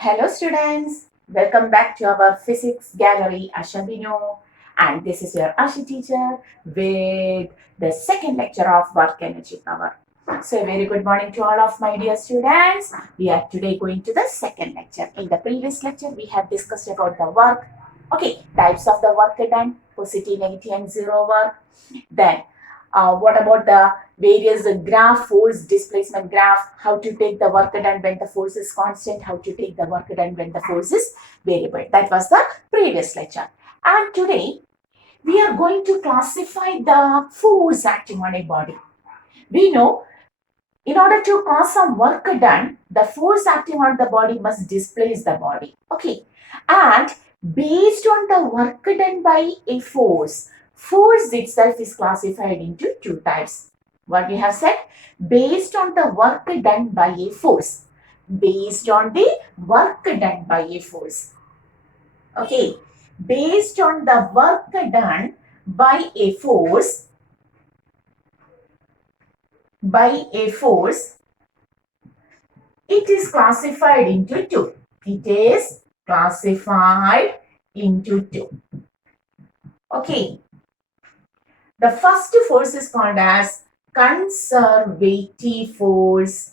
Hello students, welcome back to our physics gallery Ashabino, and this is your Ashi teacher with the second lecture of work energy power. So a very good morning to all of my dear students. We are today going to the second lecture. In the previous lecture we have discussed about the work, types of the work done, positive, negative and zero work. Then what about the various graph, force, displacement graph, how to take the work done when the force is constant, how to take the work done when the force is variable. That was the previous lecture. And today, we are going to classify the force acting on a body. We know in order to cause some work done, the force acting on the body must displace the body. Okay. And based on the work done by a force, force itself is classified into two types. What we have said, based on the work done by a force. Based on the work done by a force. Okay. Based on the work done by a force, it is classified into two. It is classified into two. Okay. The first force is called as conservative force.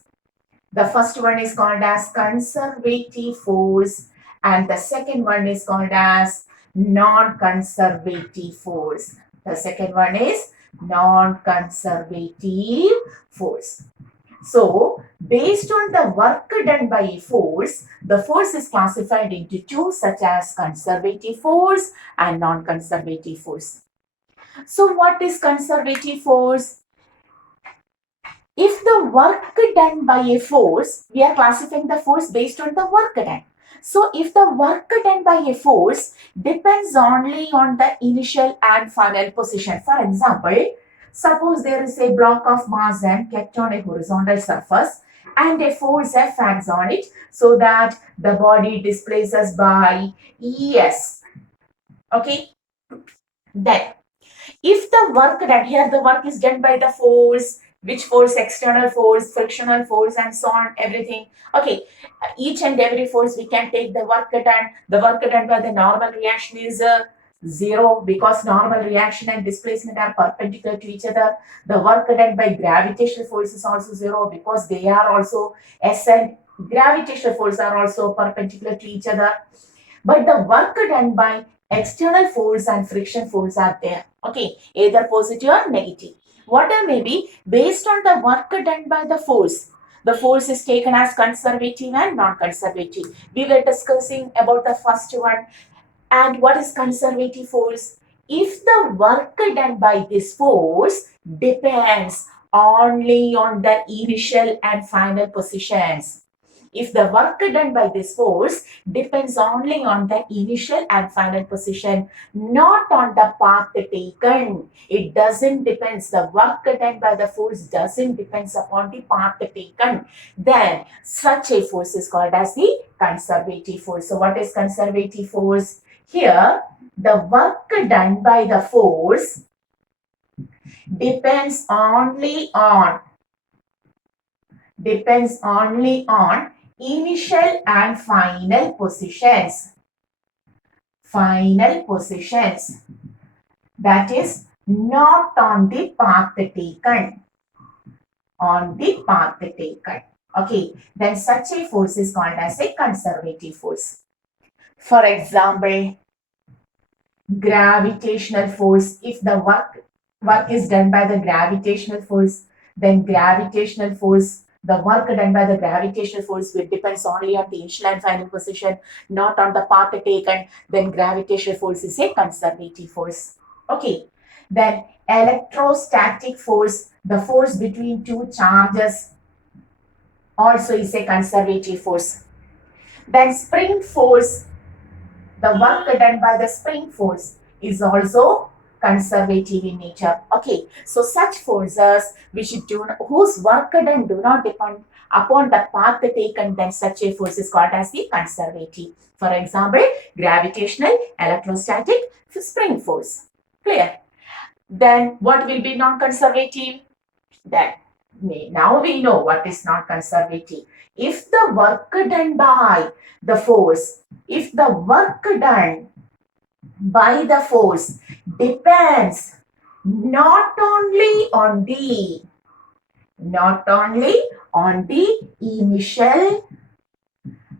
The first one is called as conservative force, and the second one is called as non-conservative force. The second one is non-conservative force. So, based on the work done by a force, the force is classified into two, such as conservative force and non-conservative force. So, what is conservative force? If the work done by a force, we are classifying the force based on the work done. So, if the work done by a force depends only on the initial and final position, for example, suppose there is a block of mass M kept on a horizontal surface and a force F acts on it so that the body displaces by ES. Okay. Then, if the work done, here the work is done by the force, which force? External force, frictional force and so on, everything. Okay, each and every force we can take the work done. The work done by the normal reaction is zero because normal reaction and displacement are perpendicular to each other. The work done by gravitational force is also zero because they are also S and gravitational force are also perpendicular to each other. But the work done by external force and friction force are there. Okay, either positive or negative. Whatever may be, based on the work done by the force is taken as conservative and non-conservative. We were discussing about the first one. And what is conservative force? If the work done by this force depends only on the initial and final positions. If the work done by this force depends only on the initial and final position, not on the path taken. It doesn't depend. The work done by the force doesn't depend upon the path taken. Then such a force is called as the conservative force. So what is conservative force? Here, the work done by the force depends only on initial and final positions. Final positions. That is not on the path taken. On the path taken. Okay, then such a force is called as a conservative force. For example, gravitational force. If the work is done by the gravitational force, then gravitational force, the work done by the gravitational force will depends only on the initial and final position, not on the path taken. Then gravitational force is a conservative force. Okay. Then electrostatic force, the force between two charges, also is a conservative force. Then spring force, the work done by the spring force is also conservative in nature. Okay, so such forces whose work done do not depend upon the path taken, then such a force is called as the conservative. For example, gravitational, electrostatic, spring force. Clear? Then what will be non-conservative? Then Now we know what is non-conservative. If the work done by the force, if the work done by the force depends not only on the initial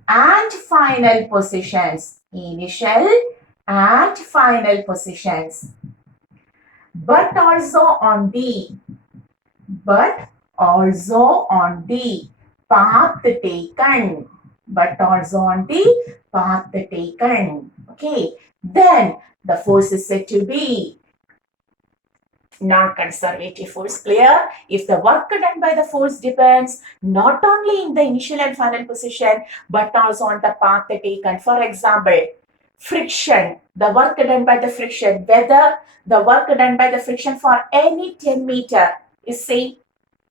and final positions, but also on the path taken, okay, then the force is said to be non-conservative force. Clear? If the work done by the force depends not only in the initial and final position but also on the path taken. For example, friction, the work done by the friction, whether the work done by the friction for any 10 meter is same.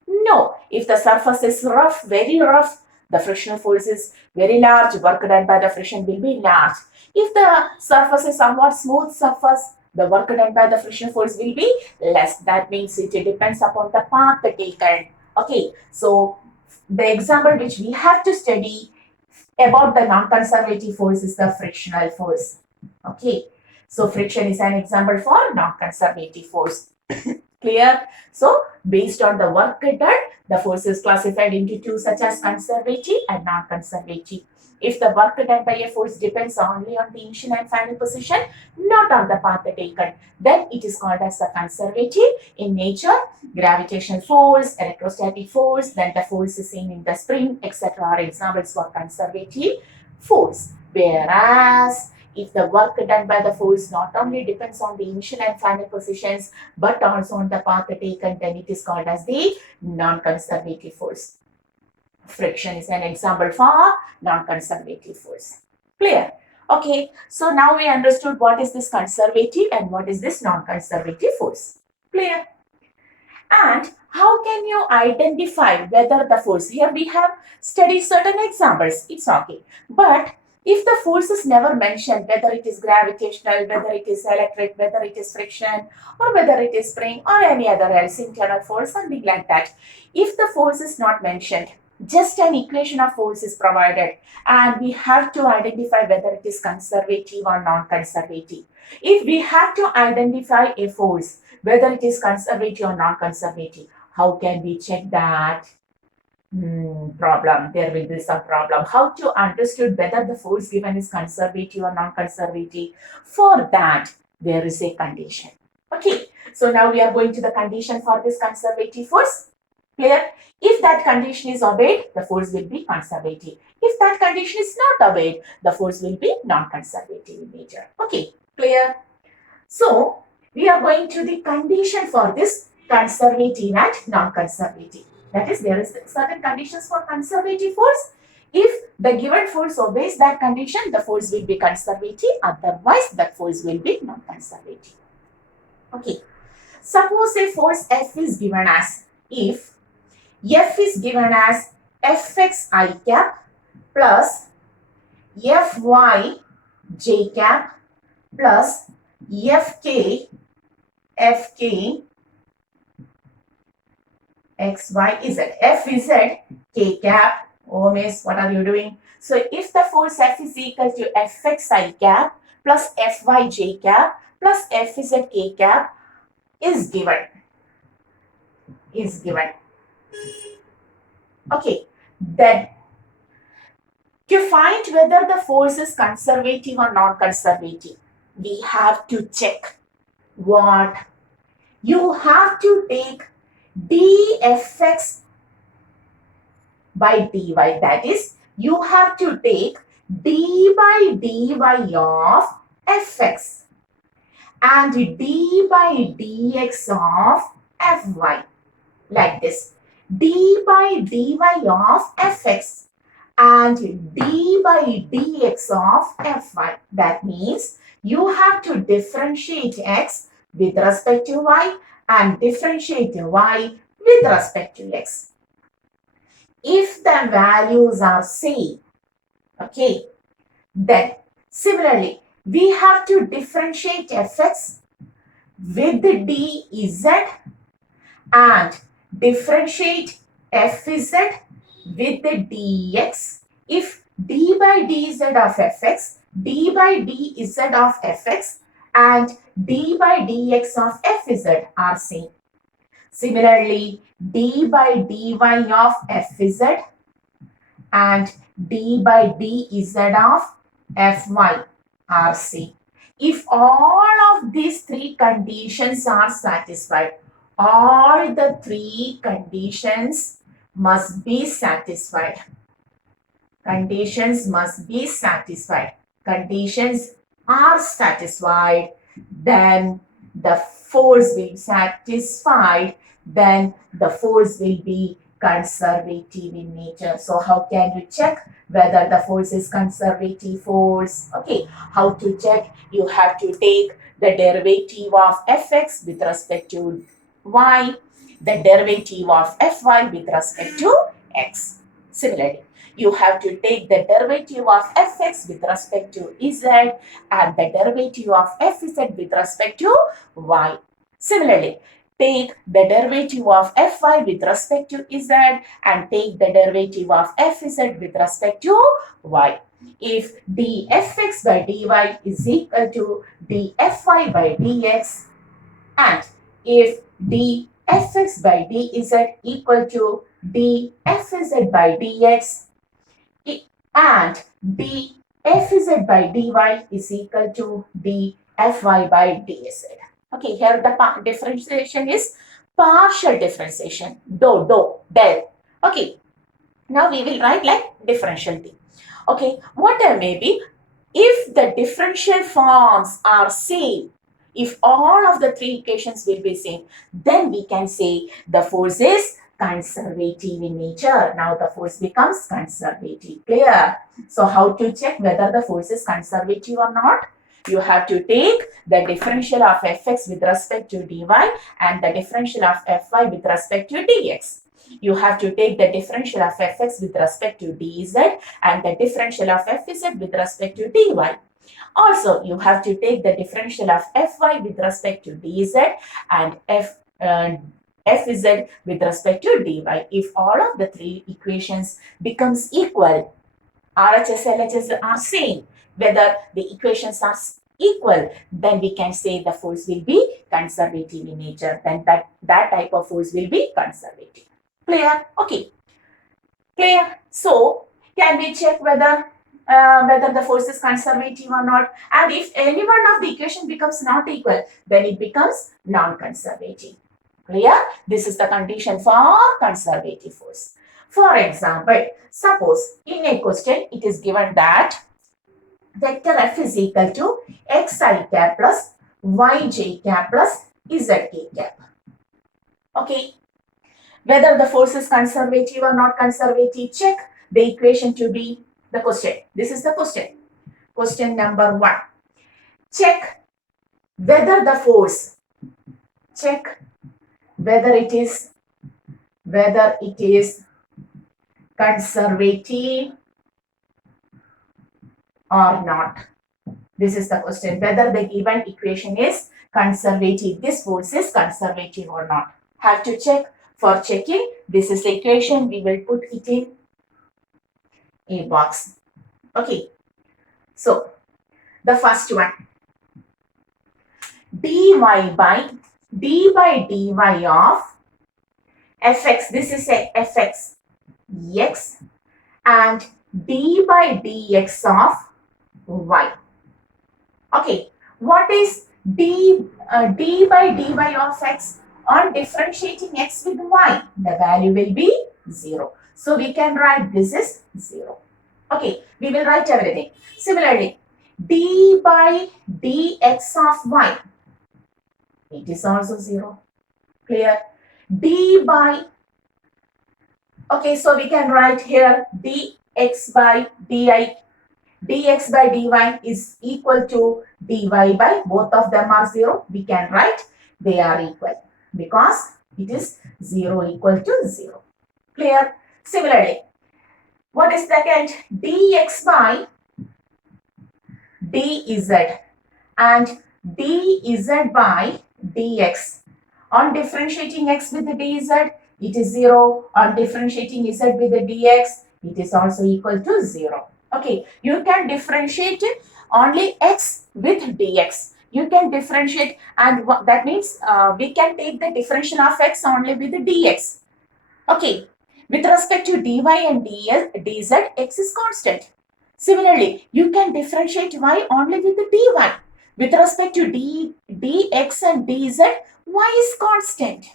No, if the surface is rough, very rough, the frictional force is very large, work done by the friction will be large. If the surface is somewhat smooth surface, the work done by the friction force will be less. That means it depends upon the path taken. Okay, so the example which we have to study about the non-conservative force is the frictional force. Okay, so friction is an example for non-conservative force. Clear? So, based on the work done, the force is classified into two such as conservative and non-conservative. If the work done by a force depends only on the initial and final position, not on the path taken, then it is called as the conservative. In nature, gravitational force, electrostatic force, then the force is seen in the spring, etc. are examples for conservative force. Whereas, if the work done by the force not only depends on the initial and final positions, but also on the path taken, then it is called as the non-conservative force. Friction is an example for non-conservative force. Clear? Okay, so now we understood what is this conservative and what is this non-conservative force. Clear? And how can you identify whether the force, here we have studied certain examples, it's okay. But if the force is never mentioned, whether it is gravitational, whether it is electric, whether it is friction, or whether it is spring, or any other else, internal force, something like that. If the force is not mentioned, just an equation of force is provided, and we have to identify whether it is conservative or non-conservative. If we have to identify a force, whether it is conservative or non-conservative, how can we check that? Problem. There will be some problem. How to understand whether the force given is conservative or non-conservative? For that, there is a condition. Okay. So now we are going to the condition for this conservative force. Clear? If that condition is obeyed, the force will be conservative. If that condition is not obeyed, the force will be non-conservative in nature. Okay. Clear? So we are going to the condition for this conservative and non-conservative. That is, there is certain conditions for conservative force. If the given force obeys that condition, the force will be conservative. Otherwise, that force will be non-conservative. Okay. Suppose a force F is given as, if F is given as Fx I cap plus Fy j cap plus Fk xy z. F is at k cap. Oh miss, what are you doing? So if the force F is equal to Fx I cap plus Fy j cap plus Fz k cap is given. Okay, then to find whether the force is conservative or non-conservative, we have to check what? You have to take dfx by dy. That is, you have to take d by dy of fx and d by dx of fy. Like this. D by dy of fx and d by dx of fy. That means you have to differentiate x with respect to y and differentiate y with respect to x. If the values are same, okay, then similarly, we have to differentiate fx with dz and differentiate fz with the dx if d by dz of fx, d by dz of fx and d by dx of fz are same. Similarly, d by dy of fz and d by dz of fy are same. If all of these three conditions are satisfied, all the three conditions must be satisfied. Conditions must be satisfied. Conditions are satisfied, then the force will be satisfied, then the force will be conservative in nature. So how can you check whether the force is conservative force? Okay, how to check? You have to take the derivative of fx with respect to y, the derivative of fy with respect to x. Similarly, you have to take the derivative of fx with respect to z and the derivative of fz with respect to y. Similarly, take the derivative of fy with respect to z and take the derivative of fz with respect to y. If dfx by dy is equal to dfy by dx and if dfx by dz equal to dfz by dx and dfz by dy is equal to dfy by dz. Okay, here the differentiation is partial differentiation. Del. Okay, now we will write like differential thing. Okay, whatever may be, if the differential forms are same, if all of the three equations will be same, then we can say the force is conservative in nature. Now the force becomes conservative. Clear? So how to check whether the force is conservative or not? You have to take the differential of fx with respect to dy and the differential of fy with respect to dx. You have to take the differential of fx with respect to dz and the differential of fz with respect to dy. Also, you have to take the differential of fy with respect to dz and fz with respect to dy. If all of the three equations becomes equal, RHS, LHS are same, whether the equations are equal, then we can say the force will be conservative in nature. Then that type of force will be conservative. Clear? Okay. Clear? So, can we check whether the force is conservative or not? And if any one of the equation becomes not equal, then it becomes non-conservative. Clear? This is the condition for conservative force. For example, suppose in a question it is given that vector f is equal to xi cap plus yj cap plus zk cap. Okay. Whether the force is conservative or not conservative, check the equation to be the question. This is the question. Question number 1. Check whether the force, check whether it is conservative or not. This is the question, whether the given equation is conservative. This force is conservative or not. Have to check. For checking, this is the equation. We will put it in a box. Okay. So, the first one, dy by dy of fx, this is a fx, x, and d by dx of y. Okay, what is d by dy of x? On differentiating x with y, the value will be 0. So we can write this is 0. Okay, we will write everything. Similarly, d by dx of y, it is also 0. Clear? D by, okay, so we can write here dx by dy. Dx by dy is equal to dy by, both of them are 0. We can write they are equal because it is 0 equal to 0. Clear? Similarly, what is second? Dx by dz and dz by dx. On differentiating x with dz, it is 0. On differentiating z with the dx, it is also equal to 0. Okay, you can differentiate only x with dx. You can differentiate, and that means we can take the differential of x only with the dx. Okay, with respect to dy and dz, x is constant. Similarly, you can differentiate y only with the dy. With respect to dx and dz, y is constant.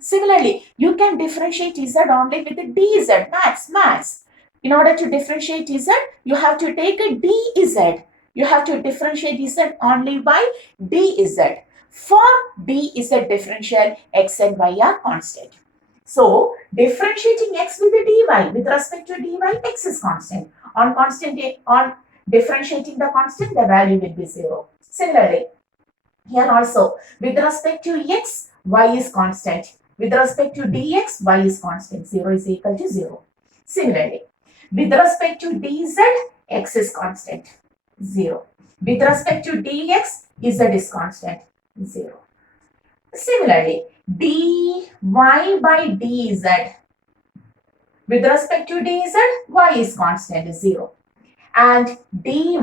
Similarly, you can differentiate z only with the dz, maths. In order to differentiate z, you have to take a dz. You have to differentiate z only by dz. For dz differential, x and y are constant. So, differentiating x with the dy, with respect to dy, x is constant. On differentiating the constant, the value will be 0. Similarly, here also, with respect to x, y is constant. With respect to dx, y is constant. 0 is equal to 0. Similarly, with respect to dz, x is constant. 0. With respect to dx, z is constant. 0. Similarly, dy by dz, with respect to dz, y is constant, 0. And dy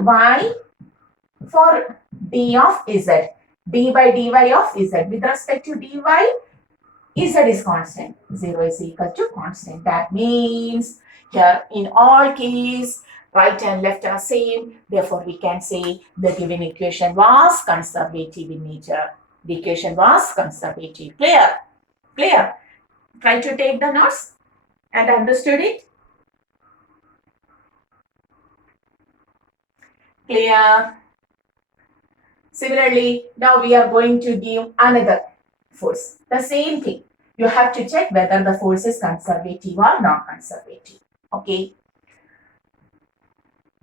for d of z, d by dy of z, with respect to dy, z is constant. 0 is equal to constant. That means here in all cases, right and left are same. Therefore, we can say the given equation was conservative in nature. The equation was conservative. Clear? Clear? Try to take the notes and understood it. Clear? Similarly, now we are going to give another force. The same thing. You have to check whether the force is conservative or non-conservative. Okay.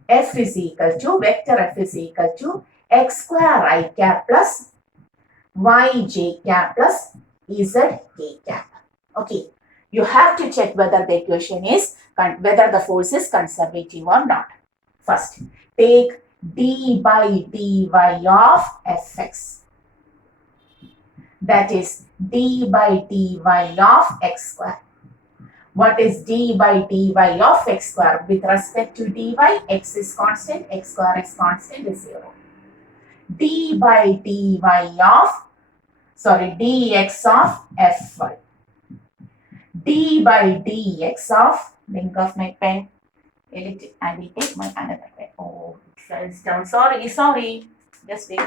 F is equal to, vector F is equal to x square I cap plus y j cap plus z k cap. Okay. You have to check whether the equation is, whether the force is conservative or not. First, take d by dy of fx. That is d by dy of x square. What is d by dy of x square? With respect to dy, x is constant, x square is constant, is 0. d by dy of, dx of fy. d by dx of, link of my pen, I will take my another pen. Oh, it falls down. Sorry. Just wait.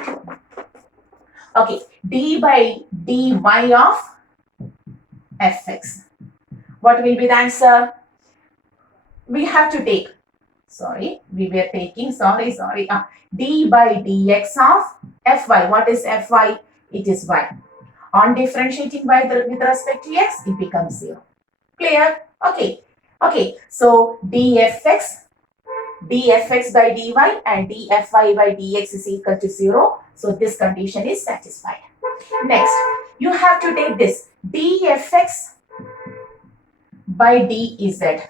Okay, d by dy of fx. What will be the answer? We have to take, we were taking, d by dx of fy. What is fy? It is y. On differentiating by with respect to x, it becomes 0. Clear? Okay. So dfx by dy and dfy by dx is equal to 0. So this condition is satisfied. Next, you have to take this dfx by dz.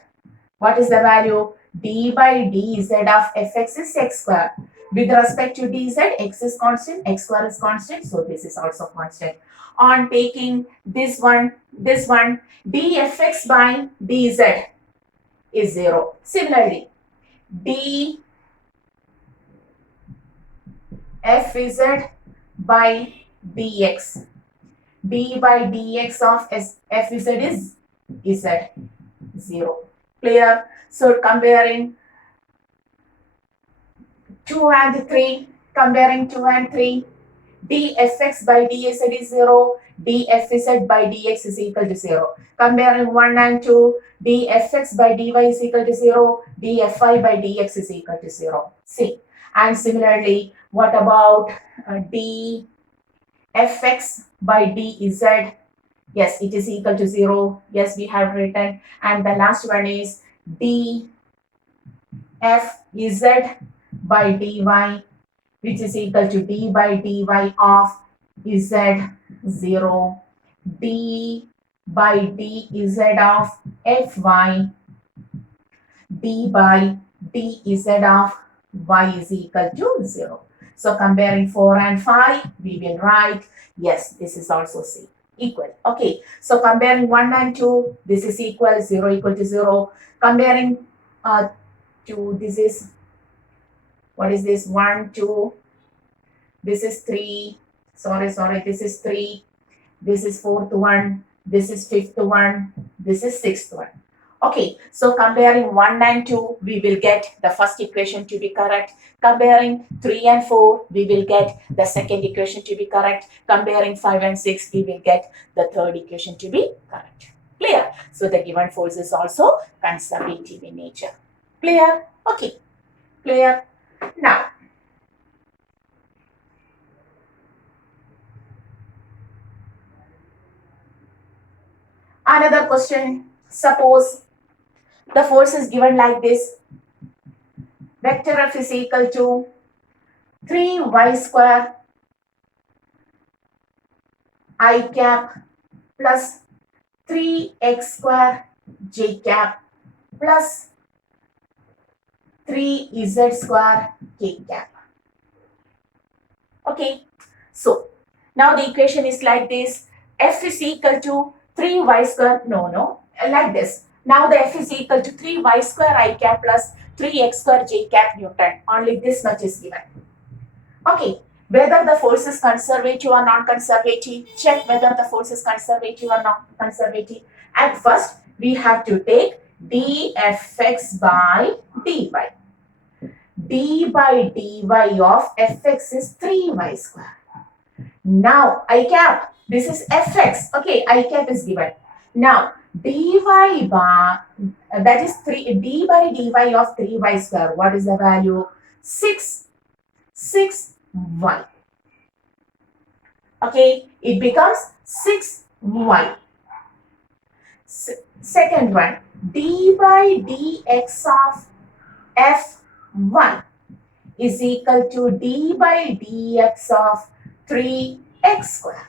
What is the value? d by dz of fx is x square. With respect to dz, x is constant, x square is constant, so this is also constant. On taking this one, dfx by dz is 0. Similarly, dfz by dx. d by dx of fz is z, 0. Clear? So comparing 2 and 3, dfx by dz is 0, dfz by dx is equal to 0. Comparing 1 and 2, dfx by dy is equal to 0, dfy by dx is equal to 0. See. And similarly, what about dfx by dz? Yes, it is equal to 0. Yes, we have written. And the last one is dfz by dy, which is equal to d by dy of z, 0. d by dz of fy, d by dz of y is equal to 0. So comparing 4 and 5, we will write, yes, this is also C. equal. Okay, so comparing 1 and 2, this is equal, 0 equal to 0. Comparing 2, this is, what is this, 1, 2, this is 3, sorry, this is 3, this is 4th one, this is 5th one, this is 6th one. Okay, so comparing 1 and 2, we will get the first equation to be correct. Comparing 3 and 4, we will get the second equation to be correct. Comparing 5 and 6, we will get the third equation to be correct. Clear? So the given force is also conservative in nature. Clear? Okay. Clear? Now, another question. Suppose the force is given like this. Vector F is equal to 3y square I cap plus 3x square j cap plus 3z square k cap. Okay, so now the equation is like this. F is equal to 3y square, like this. Now the F is equal to 3y square I cap plus 3x square j cap Newton. Only this much is given. Okay, whether the force is conservative or non-conservative, check whether the force is conservative or non-conservative. At first, we have to take dfx by dy. d by dy of fx is 3y square. Now, I cap, this is fx. Okay, I cap is given. Now, dy by, that is 3, d by dy of 3y square. What is the value? 6y. Okay, it becomes 6y. Second one, d by dx of f1 is equal to d by dx of 3x square.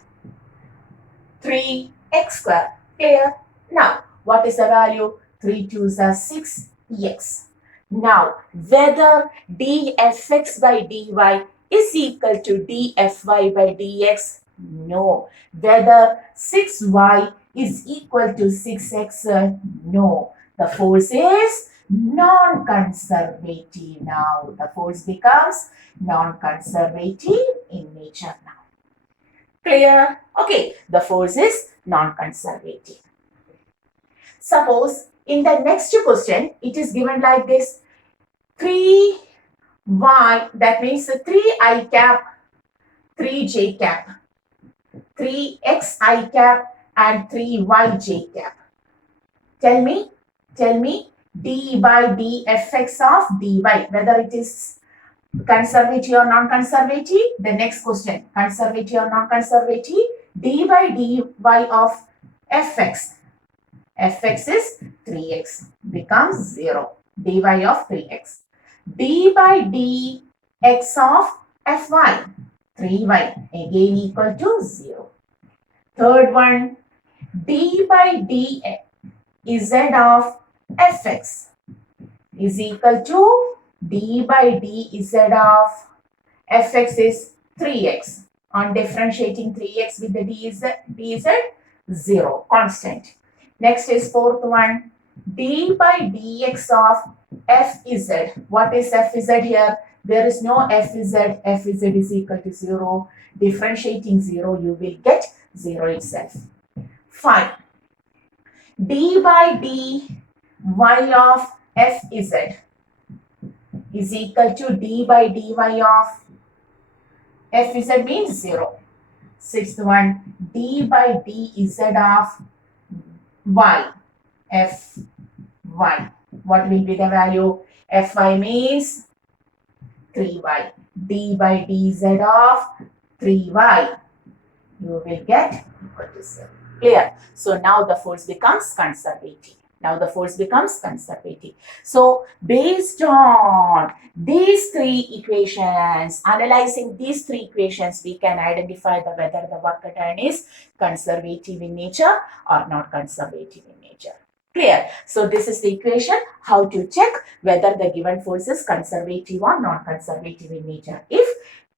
3x square. Clear? Now, what is the value? 3 2s are 6x. Now, whether dfx by dy is equal to dfy by dx? No. Whether 6y is equal to 6x? No. The force is non-conservative now. The force becomes non-conservative in nature now. Clear? Okay, the force is non-conservative. Suppose in the next question, it is given like this. 3y, that means 3i cap, 3j cap, 3xi cap and 3yj cap. Tell me d by dfx of dy, whether it is conservative or non-conservative. The next question, conservative or non-conservative, d by dy of fx. Fx is 3x, becomes 0, dy of 3x. d by dx of fy, 3y, again equal to 0. Third one, d by dz of fx is equal to d by dz of fx is 3x. On differentiating 3x with the dz, 0, constant. Next is fourth one, d by dx of fz. What is fz here? There is no fz. Fz is equal to 0. Differentiating 0, you will get 0 itself. Fine. d by dy of fz is equal to d by dy of fz means 0. Sixth one, d by dz of y, fy. What will be the value? Fy means 3y. d by dz of 3y. You will get equal to 0. Clear? So now the force becomes conservative. So based on these three equations, analyzing these three equations, we can identify whether the work done is conservative in nature or not conservative in nature. Clear? So this is the equation, how to check whether the given force is conservative or non-conservative in nature. If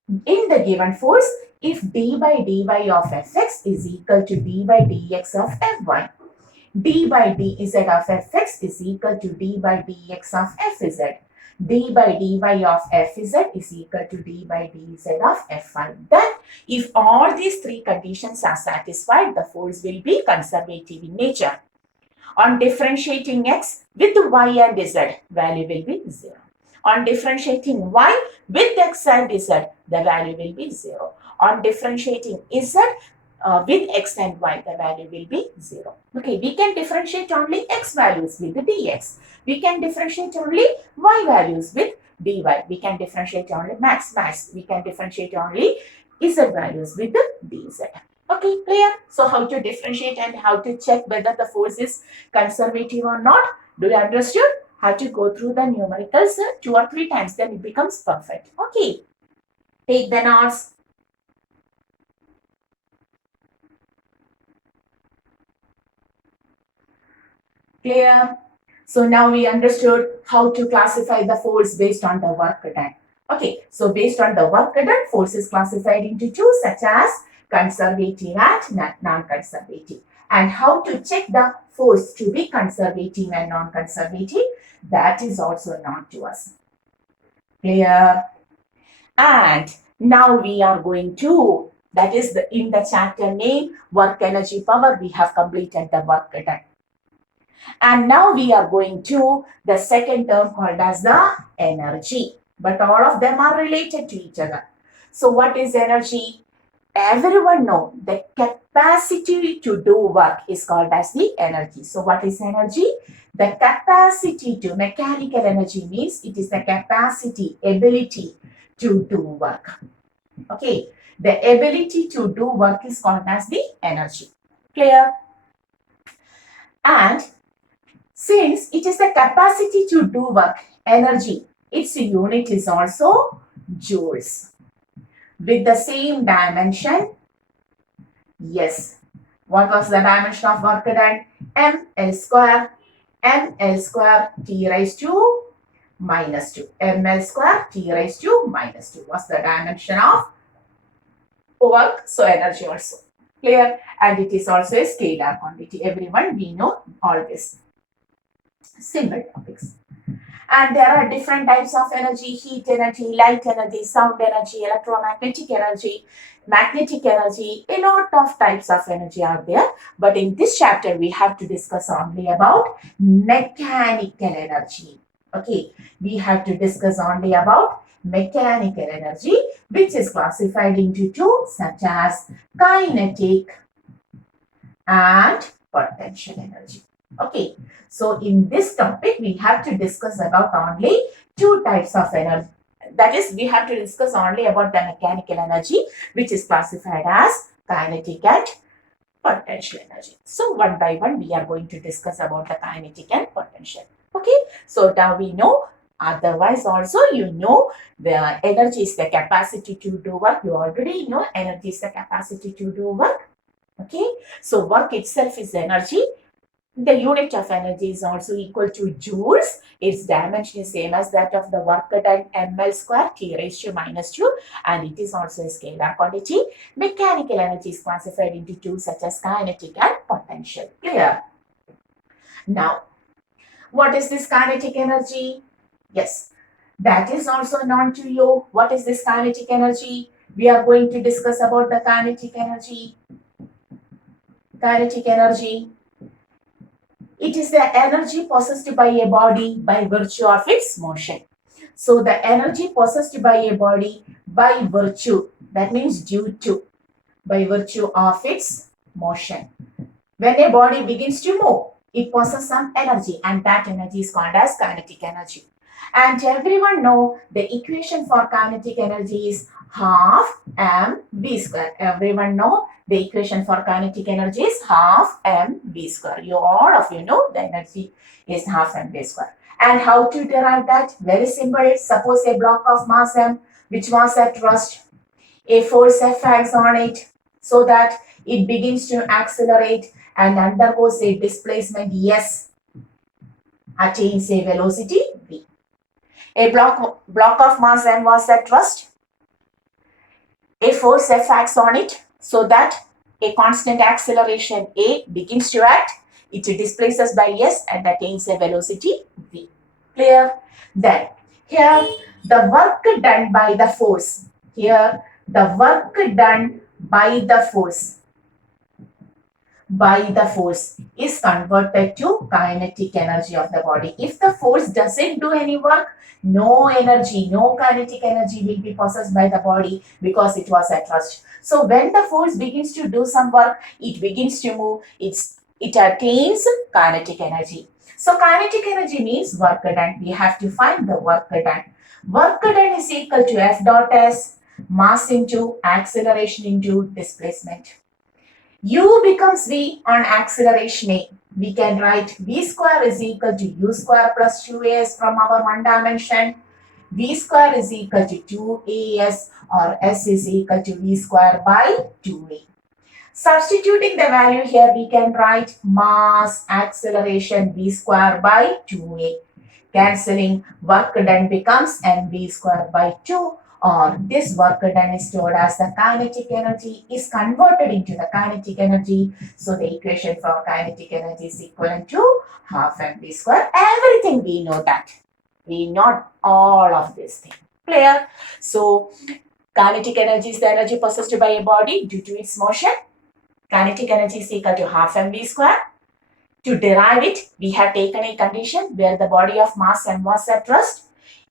in the given force, if d by dy of fx is equal to d by dx of fy, d by dz of fx is equal to d by dx of fz, d by dy of fz is equal to d by dz of fy. Then, if all these three conditions are satisfied, the force will be conservative in nature. On differentiating x with y and z, value will be 0. On differentiating y with x and z, the value will be 0. On differentiating z with x and y, the value will be 0. Okay, we can differentiate only x values with the dx. We can differentiate only y values with dy. We can differentiate only max. We can differentiate only z values with the dz. Okay, clear? So how to differentiate and how to check whether the force is conservative or not? Do you understood? How to go through the numericals 2 or 3 times, then it becomes perfect. Okay, take the notes. Clear? So now we understood how to classify the force based on the work done. Okay, so based on the work done, force is classified into two, such as conservative and non-conservative. And how to check the force to be conservative and non-conservative, that is also known to us. Clear? And now we are going to, that is in the chapter name, work energy power, we have completed the work done. And now we are going to the second term called as the energy. But all of them are related to each other. So what is energy? Everyone know the capacity to do work is called as the energy. So what is energy? The capacity to, mechanical energy means it is the capacity, ability to do work. Okay, the ability to do work is called as the energy. Clear? And since it is the capacity to do work, energy, its unit is also joules. With the same dimension, yes. What was the dimension of work done? ml square t raised to minus 2. ml square t raised to minus 2 was the dimension of work. So energy also. Clear? And it is also a scalar quantity. Everyone, we know all this. Simple topics. And there are different types of energy: heat energy, light energy, sound energy, electromagnetic energy, magnetic energy. A lot of types of energy are there. But in this chapter, we have to discuss only about mechanical energy. Okay, we have to discuss only about mechanical energy, which is classified into two, such as kinetic and potential energy. Okay, so in this topic, we have to discuss about only two types of energy. That is, we have to discuss only about the mechanical energy, which is classified as kinetic and potential energy. So one by one, we are going to discuss about the kinetic and potential. Okay, so now we know. Otherwise, also you know the energy is the capacity to do work. You already know energy is the capacity to do work. Okay, so work itself is energy. The unit of energy is also equal to joules. Its dimension is same as that of the work done, ml square t raised to minus 2, and it is also a scalar quantity. Mechanical energy is classified into two, such as kinetic and potential. Clear? Now, what is this kinetic energy? Yes, that is also known to you. What is this kinetic energy? We are going to discuss about the kinetic energy. Kinetic energy. It is the energy possessed by a body by virtue of its motion. So the energy possessed by a body by virtue, that means due to, by virtue of its motion. When a body begins to move, it possesses some energy, and that energy is called as kinetic energy. And everyone know the equation for kinetic energy is half mv square. Everyone know the equation for kinetic energy is half mv square. All of you know the energy is half mv square. And how to derive that? Very simple. Suppose a block of mass m which was at rest, a force F acts on it so that it begins to accelerate and undergoes a displacement S, attains a velocity v. A block of mass m was at rest. A force F acts on it so that a constant acceleration A begins to act. It displaces by S and attains a velocity V. Clear? Then here the work done by the force. Here the work done by the force is converted to kinetic energy of the body. If the force doesn't do any work, no energy, no kinetic energy will be possessed by the body because it was at rest. So when the force begins to do some work, it begins to move, it attains kinetic energy. So kinetic energy means work done. We have to find the work done. Work done is equal to F dot S, mass into acceleration into displacement. U becomes V on acceleration A. We can write V square is equal to U square plus 2AS from our one dimension. V square is equal to 2AS or S is equal to V square by 2A. Substituting the value here, we can write mass acceleration V square by 2A. Cancelling, work done becomes mv square by 2, or this work done is stored as the kinetic energy is converted into the kinetic energy. So the equation for kinetic energy is equivalent to half mv square. Everything we know that. We know all of this thing. Clear? So kinetic energy is the energy possessed by a body due to its motion. Kinetic energy is equal to half mv square. To derive it, we have taken a condition where the body of mass m was at rest.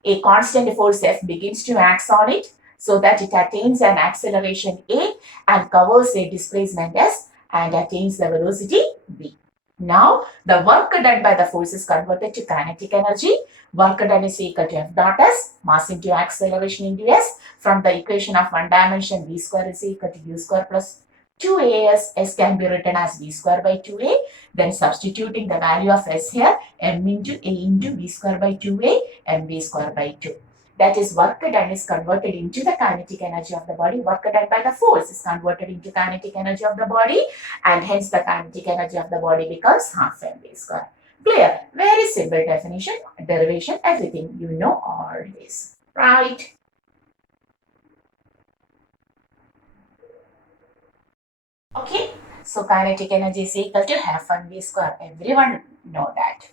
A constant force F begins to act on it so that it attains an acceleration A and covers a displacement S and attains the velocity V. Now, the work done by the force is converted to kinetic energy. Work done is equal to F dot S, mass into acceleration into S. From the equation of one dimension, V square is equal to U square plus 2AS, S can be written as V square by 2A. Then substituting the value of S here, M into A into V square by 2A, mv square by 2. That is, work done is converted into the kinetic energy of the body. Work done by the force is converted into kinetic energy of the body, and hence the kinetic energy of the body becomes half mv square. Clear? Very simple definition, derivation, everything you know all this. Right? Okay, so kinetic energy is equal to half mv square. Everyone know that.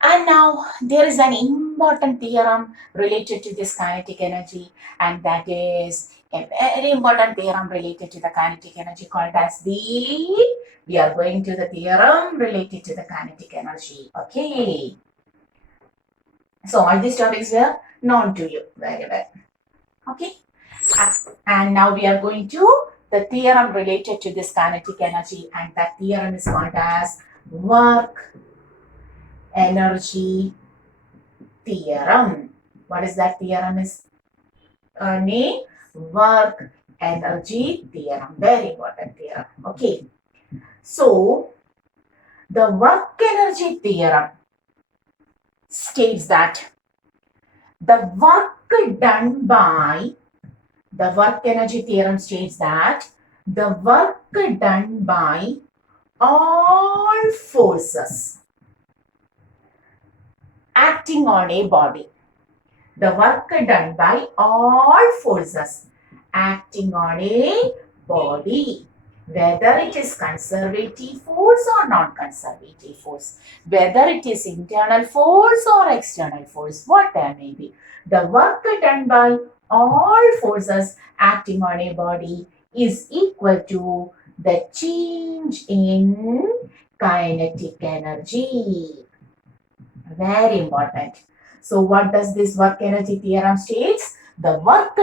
And now there is an important theorem related to this kinetic energy, and that is a very important theorem related to the kinetic energy called as we are going to the theorem related to the kinetic energy. Okay. So all these topics were known to you very well. Okay. And now we are going to the theorem related to this kinetic energy, and that theorem is called as work energy theorem. What is that theorem is name? Work energy theorem. Very important theorem. Okay. So the work energy theorem states that the work done by the work energy theorem states that the work done by all forces acting on a body. The work done by all forces acting on a body, whether it is conservative force or non-conservative force, whether it is internal force or external force, what there may be. The work done by all forces acting on a body is equal to the change in kinetic energy. Very important. So what does this work energy theorem states? The work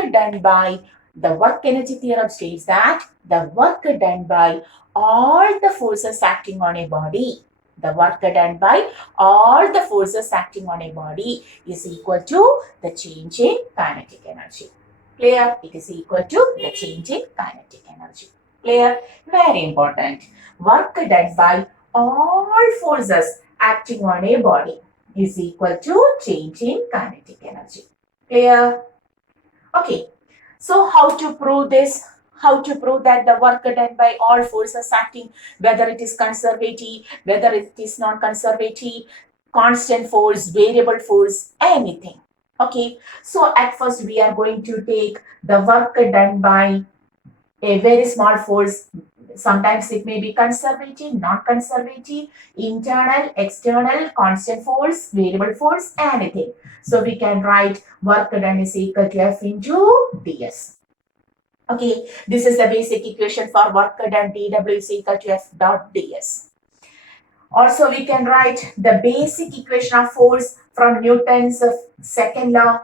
energy theorem states that the work done by all the forces acting on a body, the work done by all the forces acting on a body is equal to the change in kinetic energy. Clear? It is equal to the change in kinetic energy. Clear? Very important. Work done by all forces acting on a body is equal to change in kinetic energy. Clear? Okay. So how to prove this? How to prove that the work done by all forces acting, whether it is conservative, whether it is non-conservative, constant force, variable force, anything. Okay, so at first we are going to take the work done by a very small force. Sometimes it may be conservative, non-conservative, internal, external, constant force, variable force, anything. So we can write work done is equal to F into ds. Okay, this is the basic equation for work done. dW is equal to F dot ds. Also, we can write the basic equation of force from Newton's second law.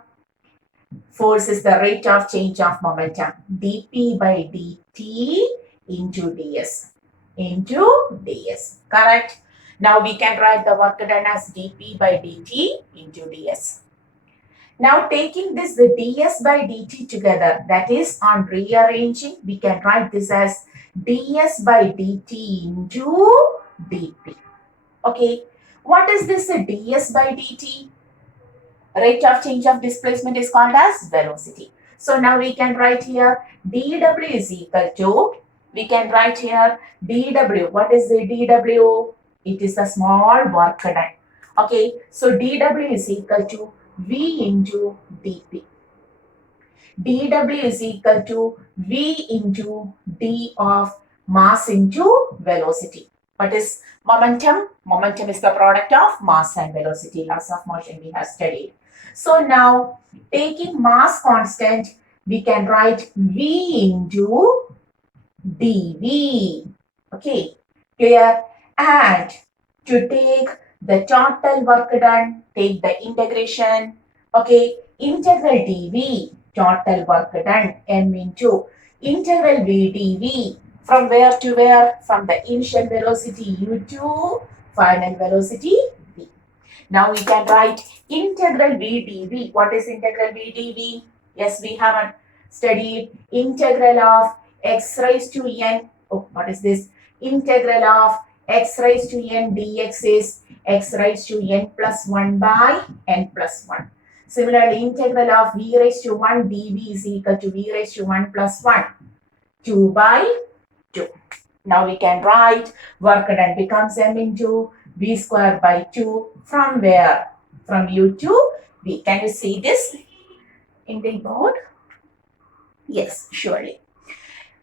Force is the rate of change of momentum. dP by dt into ds. Into ds. Correct? Now we can write the work done as dP by dt into ds. Now taking this the ds by dt together, that is on rearranging, we can write this as ds by dt into dP. Okay, what is this ds by dt? Rate of change of displacement is called as velocity. So now we can write here dw is equal to, we can write here dw. What is the dw? It is a small work done. Okay, so dw is equal to v into dp. dw is equal to v into d of mass into velocity. What is momentum? Momentum is the product of mass and velocity. Laws of motion we have studied. So now taking mass constant, we can write v into dv. Okay, clear? And to take the total work done, take the integration. Okay, integral dv, total work done, m into integral v dv. From where to where? From the initial velocity u to final velocity v. Now we can write integral v dv. What is integral v dv? Yes, we have studied integral of x raised to n. Oh, what is this? Integral of x raised to n dx is x raised to n plus 1 by n plus 1. Similarly, integral of v raised to 1 dv is equal to v raised to 1 plus 1. 2 by 2. Now we can write work done becomes m into v square by 2. From where? From u to v. Can you see this in the board? Yes, surely.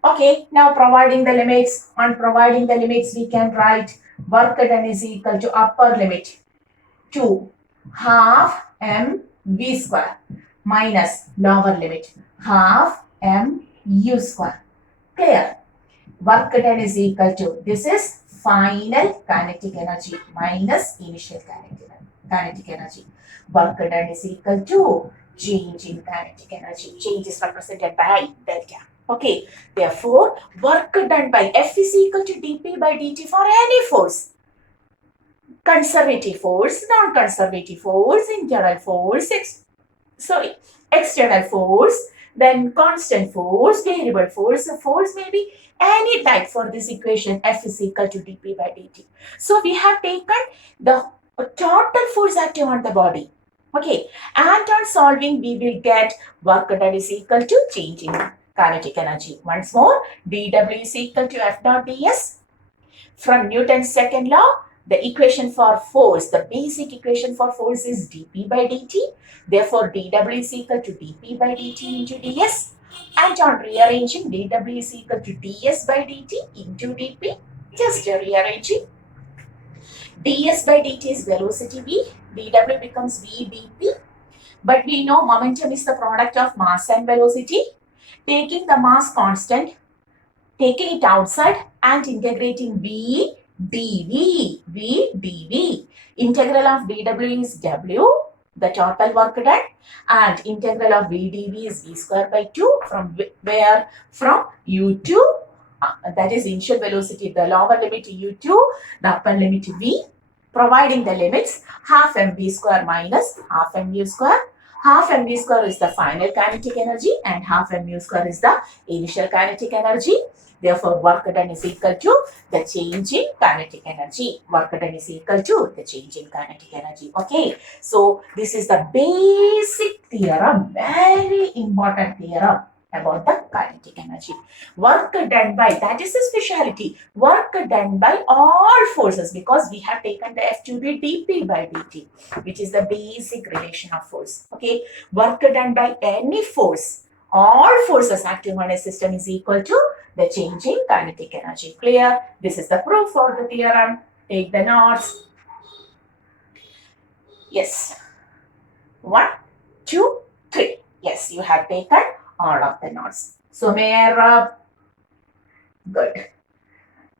Okay, now providing the limits. On providing the limits, we can write work done is equal to upper limit 2 half m v square minus lower limit half m u square. Clear? Work done is equal to, this is final kinetic energy minus initial kinetic energy. Work done is equal to change in kinetic energy. Change is represented by delta. Okay, therefore, work done by F is equal to dP by dt for any force. Conservative force, non-conservative force, internal force, external force, then constant force, variable force. The force may be any type for this equation. F is equal to dP by dt. So we have taken the total force active on the body. Okay, and on solving, we will get work done is equal to change in kinetic energy. Once more, dW is equal to F dot ds. From Newton's second law, the equation for force, the basic equation for force is dP by dt. Therefore, dW is equal to dP by dt into ds. And on rearranging, dW is equal to ds by dt into dP. Just rearranging. ds by dt is velocity v. dW becomes v dP. But we know momentum is the product of mass and velocity. Taking the mass constant, taking it outside and integrating v dv. Integral of dw is w, the total work done, and integral of v dv is v square by 2. From where? From u to, that is initial velocity, the lower limit u to the upper limit v. Providing the limits, half mv square minus half mu square. Half mv square is the final kinetic energy and half mu square is the initial kinetic energy. Therefore, work done is equal to the change in kinetic energy. Work done is equal to the change in kinetic energy. Okay. So, this is the basic theorem, very important theorem. about the kinetic energy. Work done by, that is the speciality, work done by all forces, because we have taken the F to be dP by dt, which is the basic relation of force. Okay, work done by any force, all forces acting on a system is equal to the change in kinetic energy. Clear? This is the proof for the theorem. Take the notes. Yes. 1, 2, 3. Yes, you have taken all of the notes. So, may I rub? Good.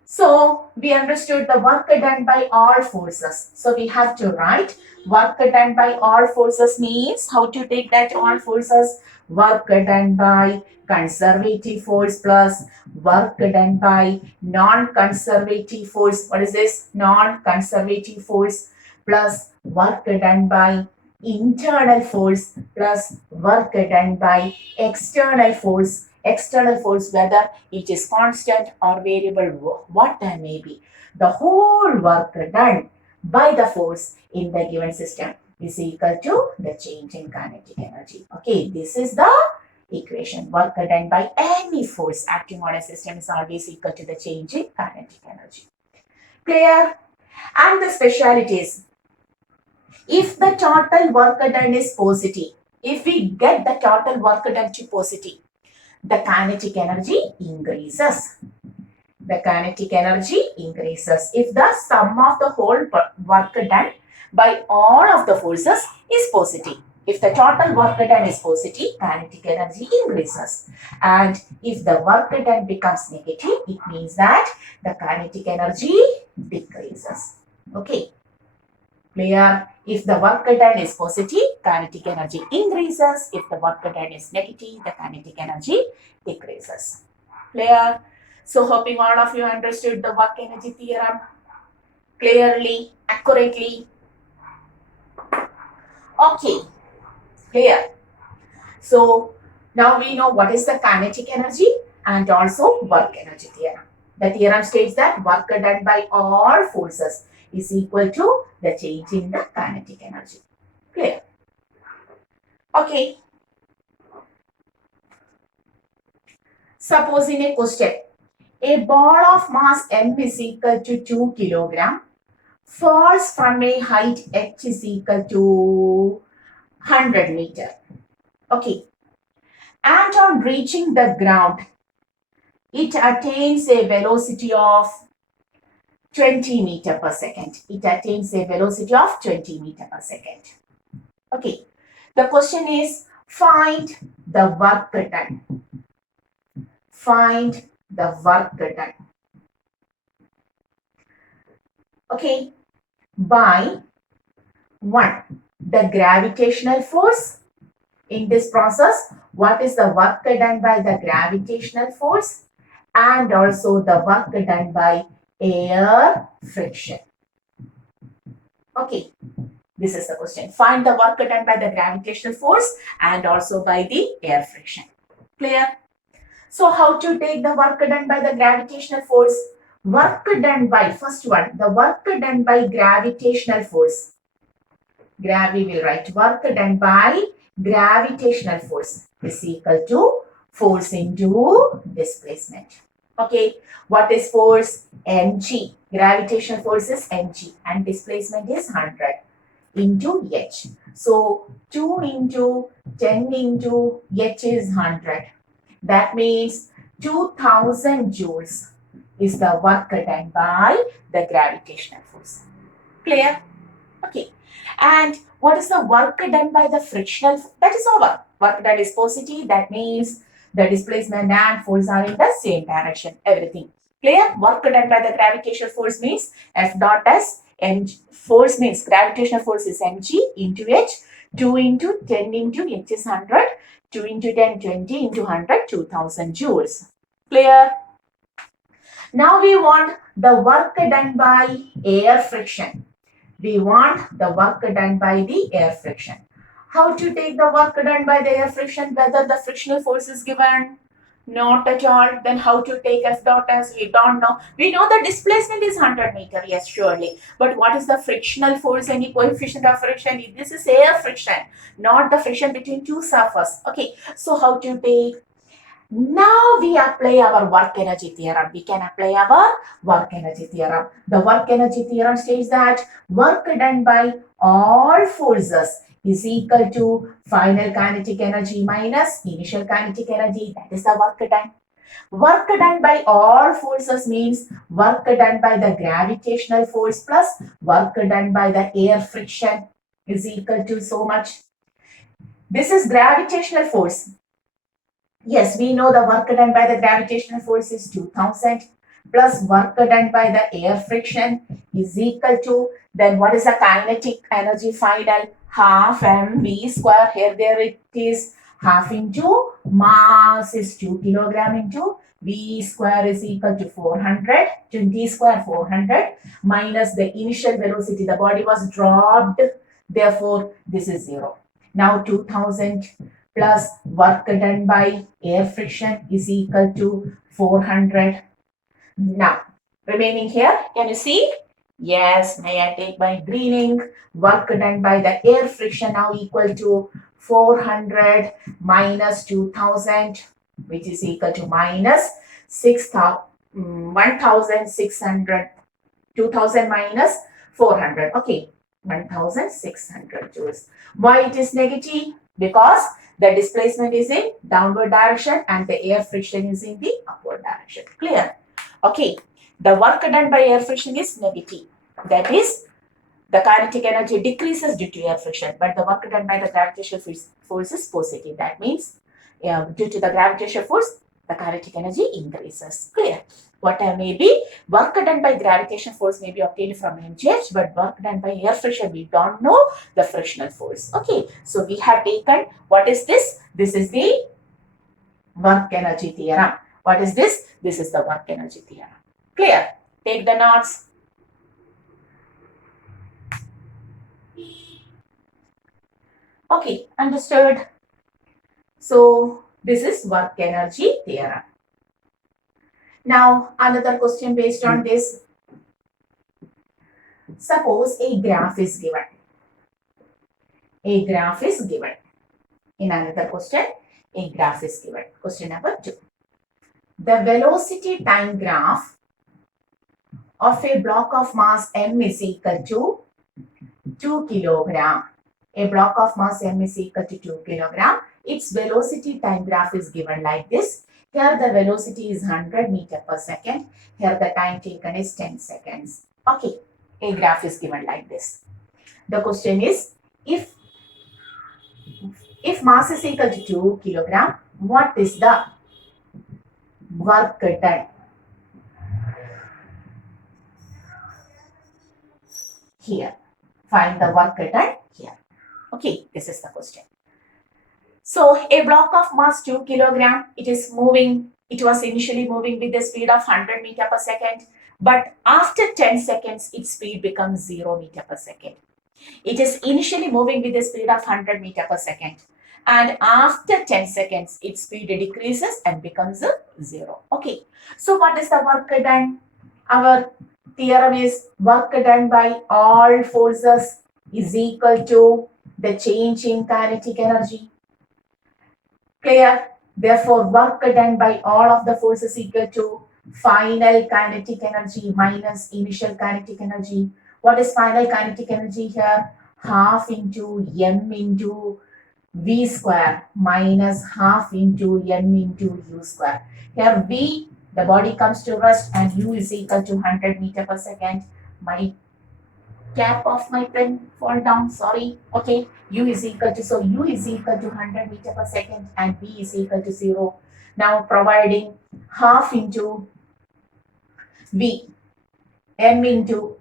So, we understood the work done by all forces. So, we have to write work done by all forces means how to take that all forces. Work done by conservative force plus work done by non-conservative force. What is this? Non-conservative force plus work done by internal force plus work done by external force. External force, whether it is constant or variable, what that may be. The whole work done by the force in the given system is equal to the change in kinetic energy. Okay, this is the equation. Work done by any force acting on a system is always equal to the change in kinetic energy. Clear? And the specialities. If the total work done is positive, if we get the total work done to positive, the kinetic energy increases. The kinetic energy increases if the sum of the whole work done by all of the forces is positive. If the total work done is positive, kinetic energy increases. And if the work done becomes negative, it means that the kinetic energy decreases. Okay. Clear? If the work done is positive, kinetic energy increases. If the work done is negative, the kinetic energy decreases. Clear? So, hoping all of you understood the work energy theorem clearly, accurately. Okay, clear. So, now we know what is the kinetic energy and also work energy theorem. The theorem states that work done by all forces is equal to the change in the kinetic energy. Clear? Okay. Suppose in a question, a ball of mass m is equal to 2 kilogram falls from a height h is equal to 100 meter. Okay. And on reaching the ground, it attains a velocity of 20 meter per second. It attains a velocity of 20 meter per second. Okay. The question is, find the work done. Find the work done. Okay. By 1. The gravitational force. In this process, what is the work done by the gravitational force? And also the work done by air friction. Okay, this is the question. Find the work done by the gravitational force and also by the air friction. Clear? So, how to take the work done by the gravitational force? Work done by, first one, the work done by gravitational force. We will write work done by gravitational force is equal to force into displacement. Okay, what is force? Mg. Gravitational force is mg and displacement is 100 into h. So 2 into 10 into h is 100. That means 2000 joules is the work done by the gravitational force. Clear? Okay. And what is the work done by the frictional? That is over. Work done is positive. That means the displacement and force are in the same direction. Everything clear? Work done by the gravitational force means F dot S. And force means gravitational force is mg into h. 2 into 10 into h is 100. 2 into 10, 20 into 100, 2000 joules. Clear? Now we want the work done by air friction. We want the work done by the air friction. How to take the work done by the air friction? Whether the frictional force is given? Not at all. Then how to take F dot S? We don't know. We know the displacement is 100 meter. Yes, surely. But what is the frictional force? Any coefficient of friction? This is air friction, not the friction between two surfaces. Okay. So how to take? Now we apply our work energy theorem. We can apply our work energy theorem. The work energy theorem states that work done by all forces is equal to final kinetic energy minus initial kinetic energy. That is the work done. Work done by all forces means work done by the gravitational force plus work done by the air friction is equal to so much. This is gravitational force. Yes, we know the work done by the gravitational force is 2000 plus work done by the air friction is equal to, then what is the kinetic energy final? Half mv square. Here there it is, half into mass is 2 kilogram into v square is equal to 400, 20 square 400 minus the initial velocity. The body was dropped, therefore this is 0. Now 2000 plus work done by air friction is equal to 400. Now, remaining here, can you see? Yes, may I take my green ink? Work done by the air friction now equal to 400 minus 2000, which is equal to minus 1600, 2000 minus 400. Okay, 1600 joules. Why it is negative? Because the displacement is in downward direction and the air friction is in the upward direction. Clear? Okay, the work done by air friction is negative. That is, the kinetic energy decreases due to air friction, but the work done by the gravitational force is positive. That means, due to the gravitational force, the kinetic energy increases. Clear? Whatever may be, work done by gravitation force may be obtained from mgh, but work done by air friction, we don't know the frictional force. Okay, so we have taken, what is this? This is the work energy theorem. What is this? This is the work energy theorem. Clear? Take the notes. Okay, understood. So this is work energy theorem. Now another question based on this. Suppose a graph is given. A graph is given. In another question, a graph is given. Question number 2. The velocity time graph of a block of mass m is equal to 2 kilogram. A block of mass m is equal to 2 kilogram. Its velocity time graph is given like this. Here the velocity is 100 meter per second. Here the time taken is 10 seconds. Okay, a graph is given like this. The question is, if mass is equal to 2 kilogram, what is the work done? Here. Find the work done here. Okay, this is the question. So a block of mass 2 kilogram, it is moving. It was initially moving with the speed of 100 meter per second, but after 10 seconds, its speed becomes 0 meter per second. It is initially moving with the speed of 100 meter per second, and after 10 seconds, its speed decreases and becomes 0. Okay, so what is the work done? Our theorem is work done by all forces is equal to the change in kinetic energy. Clear? Therefore, work done by all of the forces equal to final kinetic energy minus initial kinetic energy. What is final kinetic energy here? Half into m into v square minus half into m into u square. Here v, the body comes to rest, and u is equal to 100 meter per second. My cap of my pen fall down, sorry. Okay, u is equal to 100 meter per second and v is equal to 0. Now providing half into v, m into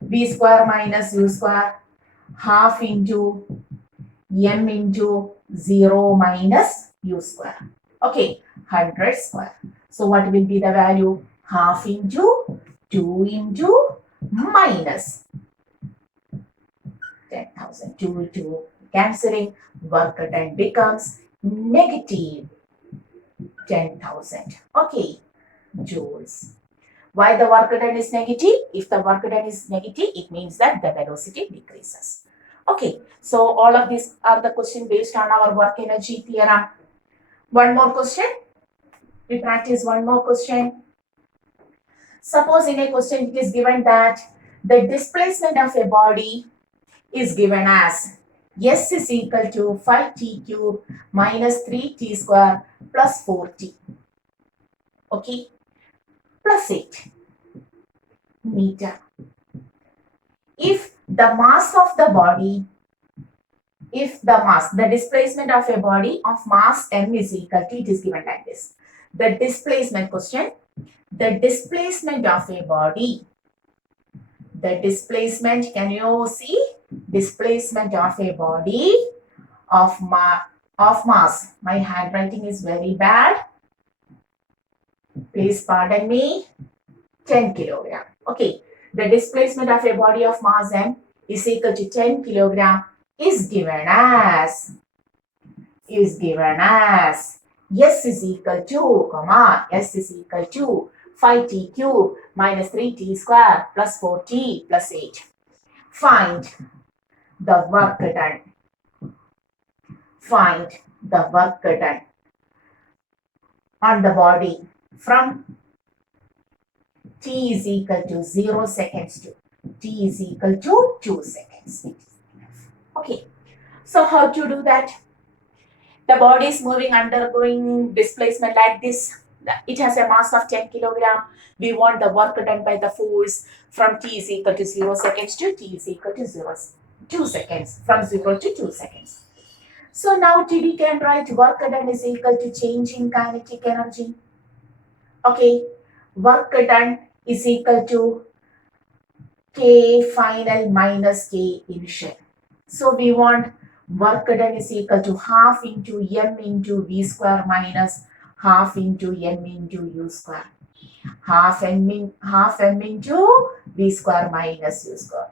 v square minus u square, half into m into 0 minus u square. Okay, 100 square. So what will be the value? Half into 2 into minus 10,000. 2 cancelling, work done becomes negative 10,000. Okay, joules. Why the work done is negative? If the work done is negative, it means that the velocity decreases. Okay, so all of these are the questions based on our work energy theorem. One more question. We practice one more question. Suppose in a question it is given that the displacement of a body is given as S is equal to 5t cube minus 3t square plus 4t. Okay, plus 8 meter. If the mass of the body, the displacement of a body of mass m is equal to, it is given like this. The displacement question, the displacement of a body, the displacement, can you see? Displacement of a body of mass. My handwriting is very bad. Please pardon me. 10 kilogram. Okay. The displacement of a body of mass m is equal to 10 kilogram is given as S is equal to, S is equal to 5t cube minus 3t square plus 4t plus 8. Find the work done. Find the work done on the body from t is equal to 0 seconds to t is equal to 2 seconds. Okay. So how to do that? The body is moving, undergoing displacement like this. It has a mass of 10 kilogram. We want the work done by the force from t is equal to 0 seconds to t is equal to 2 seconds. From 0 to 2 seconds. So now TD can write work done is equal to change in kinetic energy. Okay. Work done is equal to K final minus K initial. So we want work done is equal to half into m into v square minus half into m into u square. Half m into v square minus u square.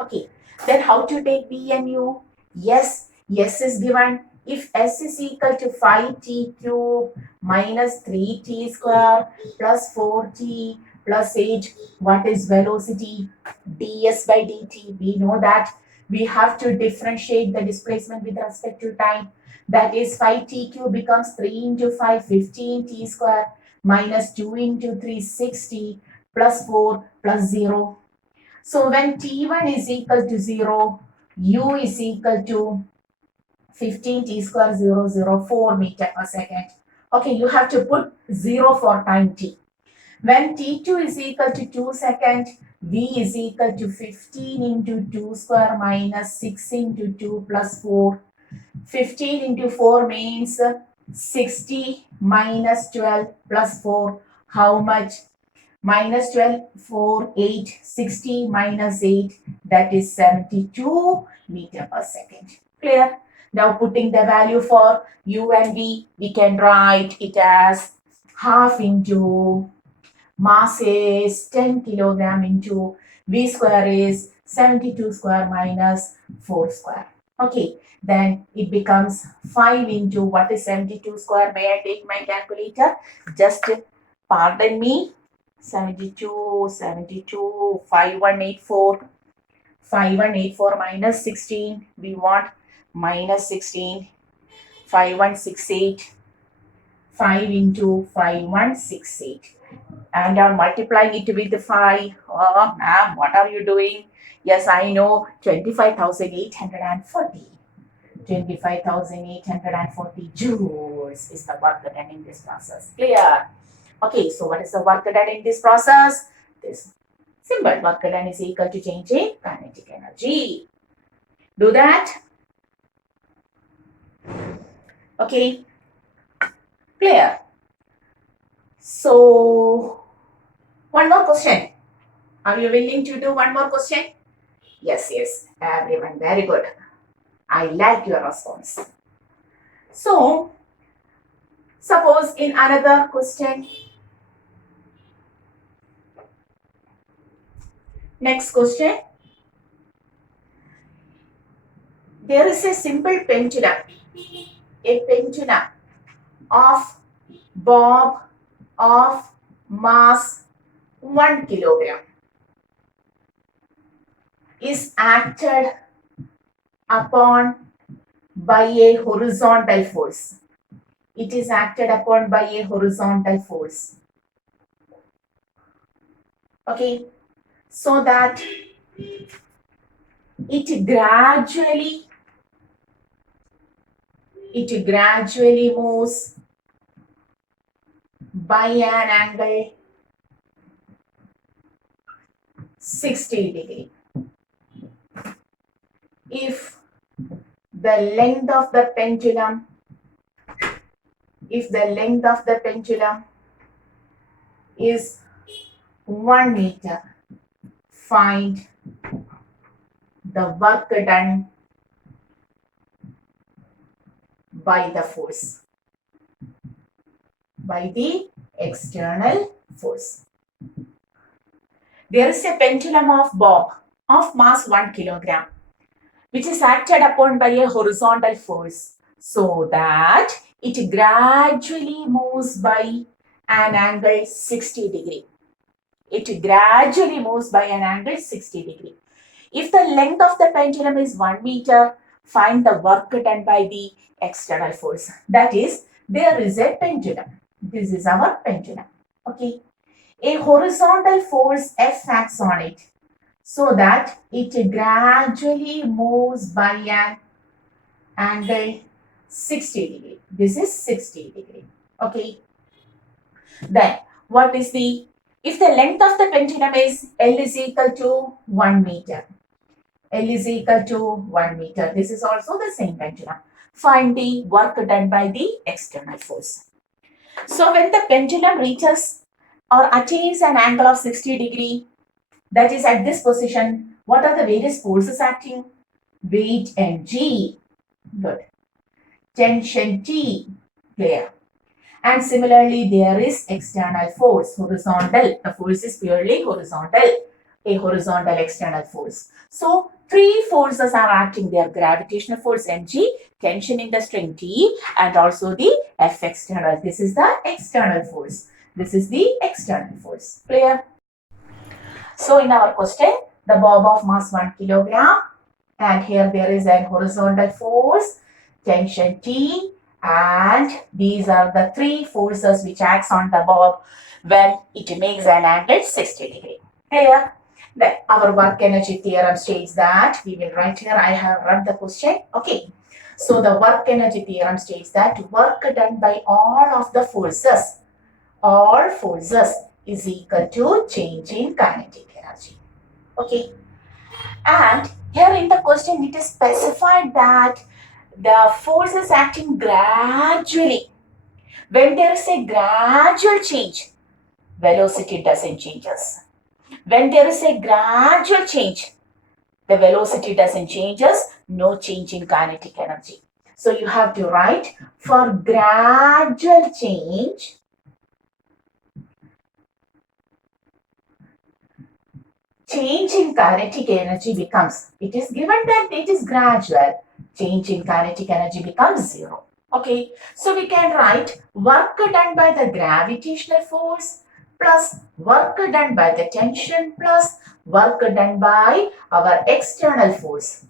Okay. Then how to take v and u? Yes, S is given. If S is equal to 5t cube minus 3t square plus 4t plus 8, what is velocity? ds by dt. We know that we have to differentiate the displacement with respect to time. That is 5t cube becomes 3 into 5, 15t square minus 2 into 3, 6t plus 4 plus 0. So when t1 is equal to 0, u is equal to 15t square 004 meter per second. Okay, you have to put 0 for time t. When t2 is equal to 2 seconds, v is equal to 15 into 2 square minus 6 into 2 plus 4. 15 into 4 means 60 minus 12 plus 4. How much? Minus 12, 4, 8, 60 minus 8, that is 72 meter per second. Clear? Now putting the value for u and v, we can write it as half into mass is 10 kilogram into v square is 72 square minus 4 square. Okay, then it becomes 5 into what is 72 square? May I take my calculator? Just pardon me. 72, 5184. 5184 minus 16. We want minus 16. 5168. 5 into 5168. And I'm multiplying it with 5. Oh, ma'am, what are you doing? Yes, I know, 25,840. 25,840 joules is the work done in this process. Clear? Okay, so what is the work done in this process? This simple work done is equal to change in kinetic energy. Do that. Okay, clear? So, one more question. Are you willing to do one more question? Yes, everyone, very good. I like your response. So, suppose in another question, next question, there is a simple pendulum, of bob of mass 1 kilogram is acted upon by a horizontal force. it is acted upon by a horizontal force. Okay, so that it gradually moves by an angle 60 degree. If the length of the pendulum is 1 meter, find the work done by the force, by the external force. There is a pendulum of bob of mass 1 kilogram, which is acted upon by a horizontal force, so that it gradually moves by an angle 60 degree. It gradually moves by an angle 60 degree. If the length of the pendulum is 1 meter, find the work done by the external force. That is, there is a pendulum. This is our pendulum. Okay. A horizontal force F acts on it, so that it gradually moves by an angle 60 degree. This is 60 degree. Okay. Then, what is if the length of the pendulum is L is equal to 1 meter. L is equal to 1 meter. This is also the same pendulum. Find the work done by the external force. So, when the pendulum reaches or attains an angle of 60 degree, that is at this position, what are the various forces acting? Weight mg, good. Tension T, clear. And similarly, there is external force, horizontal. The force is purely horizontal, a horizontal external force. So, three forces are acting there: gravitational force mg, tension in the string T, and also the F external. This is the external force. This is the external force. Clear? So, in our question, the bob of mass 1 kilogram, and here there is a horizontal force, tension T, and these are the three forces which acts on the bob when it makes an angle 60 degree. Clear? Then our work energy theorem states that, we will write here, I have run the question. Okay. So the work energy theorem states that work done by all of the forces, all forces, is equal to change in kinetic energy. Okay. And here in the question it is specified that the force is acting gradually. When there is a gradual change, velocity doesn't change. When there is a gradual change, the velocity doesn't change, no change in kinetic energy. So you have to write, for gradual change, change in kinetic energy becomes, it is given that it is gradual, change in kinetic energy becomes 0. Okay, so we can write work done by the gravitational force plus work done by the tension plus work done by our external force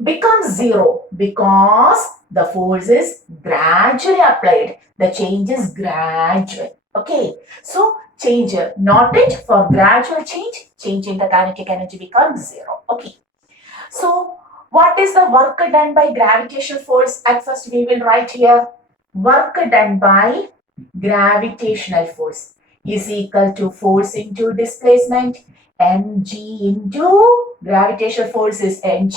becomes 0 because the force is gradually applied. The change is gradual. Okay, so change, not it, for gradual change in the kinetic energy becomes 0. Okay, so what is the work done by gravitational force? At first we will write here, work done by gravitational force is equal to force into displacement, mg into gravitational force is mg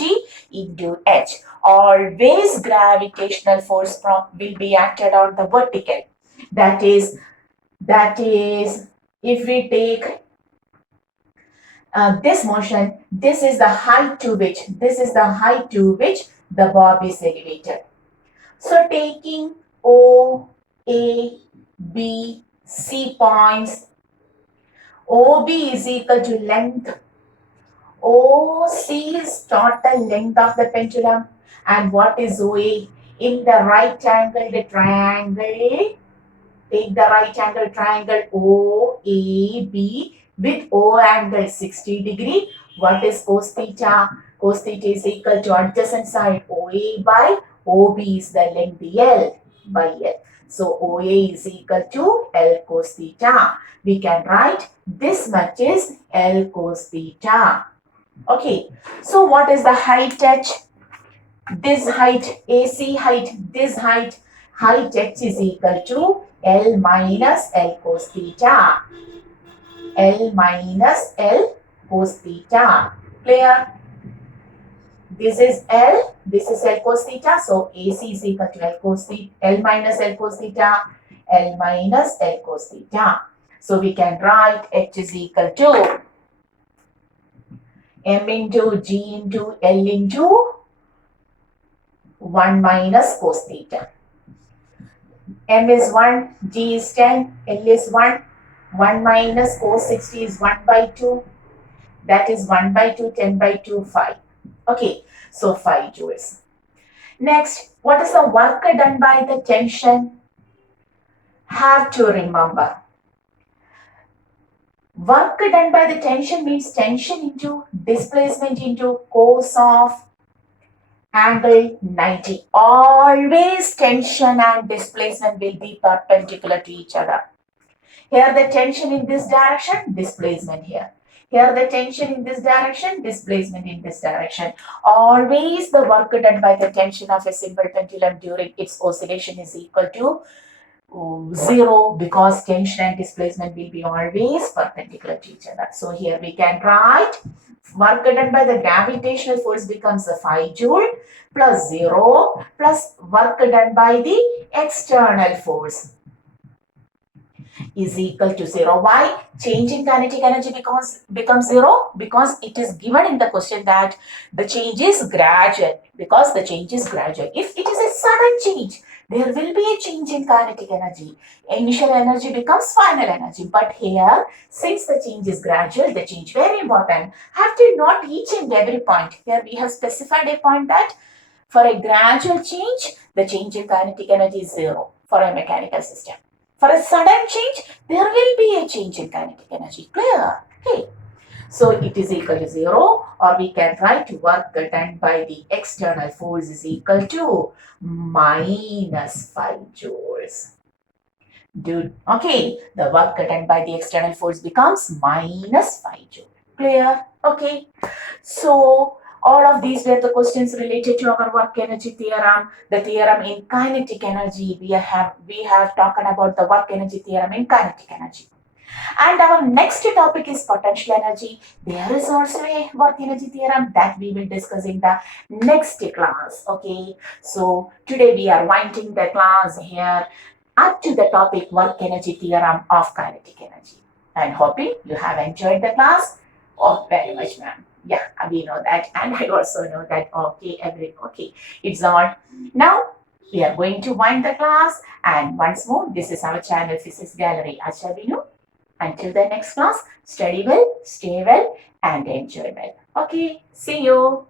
into h. Always gravitational force will be acted on the vertical. That is if we take this motion, this is the height to which the bob is elevated. So taking O, A, B, C points, OB is equal to length, OC is total length of the pendulum, and what is OA? In the right angle triangle, take the right angle triangle OAB with O angle 60 degree. What is cos theta? Cos theta is equal to adjacent side OA by OB is the length L. by L. So OA is equal to L cos theta. We can write this much is L cos theta. Okay, so what is the height H? This height, AC height, this height, height H is equal to L minus L cos theta. L minus L cos theta. Clear? This is L, this is L cos theta. So AC is equal to L cos theta, L minus L cos theta, L minus L cos theta. So we can write H is equal to M into G into L into 1 minus cos theta. M is 1, G is 10, L is 1. 1 minus cos 60 is 1 by 2. That is 1 by 2, 10 by 2, 5. Okay, so 5 joules. Next, what is the work done by the tension? Have to remember. Work done by the tension means tension into displacement into cos of angle 90. Always tension and displacement will be perpendicular to each other. Here the tension in this direction, displacement here. Here the tension in this direction, displacement in this direction. Always the work done by the tension of a simple pendulum during its oscillation is equal to 0 because tension and displacement will be always perpendicular to each other. So here we can write work done by the gravitational force becomes a 5 joule plus 0 plus work done by the external force is equal to 0. Why? Change in kinetic energy becomes 0 because it is given in the question that the change is gradual. Because the change is gradual. If it is a sudden change, there will be a change in kinetic energy. Initial energy becomes final energy. But here, since the change is gradual, the change very important. Have to note each and every point. Here we have specified a point that for a gradual change, the change in kinetic energy is 0 for a mechanical system. For a sudden change, there will be a change in kinetic energy. Clear? Okay. So it is equal to 0, or we can write work done by the external force is equal to minus 5 joules. Okay, the work done by the external force becomes minus 5 joules. Clear? Okay. So all of these were the questions related to our work energy theorem. The theorem in kinetic energy, we have talked about the work energy theorem in kinetic energy. And our next topic is potential energy. There is also a work energy theorem that we will discuss in the next class. Okay, so today we are winding the class here up to the topic work energy theorem of kinetic energy. And hoping you have enjoyed the class. Oh, very much, ma'am. Yeah, we know that, and I also know that. Okay, it's all. Now we are going to wind the class, and once more, this is our channel Physics Gallery. Acha Binu. Until the next class, study well, stay well, and enjoy well. Okay, see you.